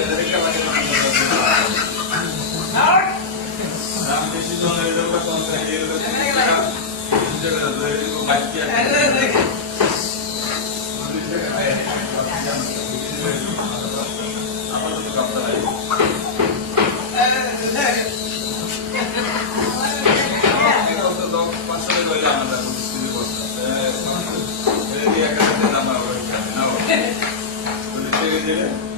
なんでしょうね。